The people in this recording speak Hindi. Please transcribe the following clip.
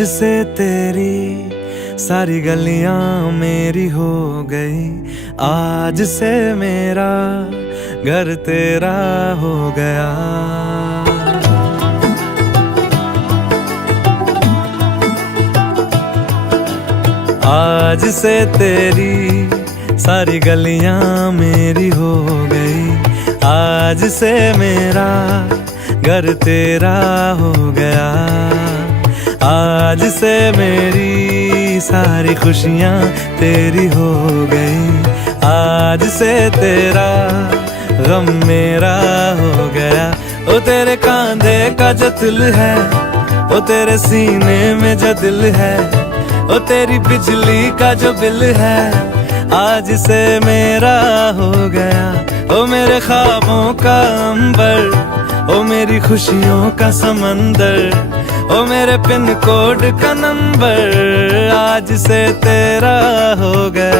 आज से तेरी सारी गलियां मेरी हो गई, आज से मेरा घर तेरा हो गया। आज से तेरी सारी गलियां मेरी हो गई, आज से मेरा घर तेरा हो गया। आज से मेरी सारी खुशियां तेरी हो गई, आज से तेरा गम मेरा हो गया। ओ तेरे कांधे का जो दिल है, ओ तेरे सीने में जो दिल है, ओ तेरी बिजली का जो बिल है, आज से मेरा हो गया। ओ मेरे ख्वाबों का अंबर, ओ मेरी खुशियों का समंदर, ओ मेरे पिन कोड का नंबर, आज से तेरा हो गया।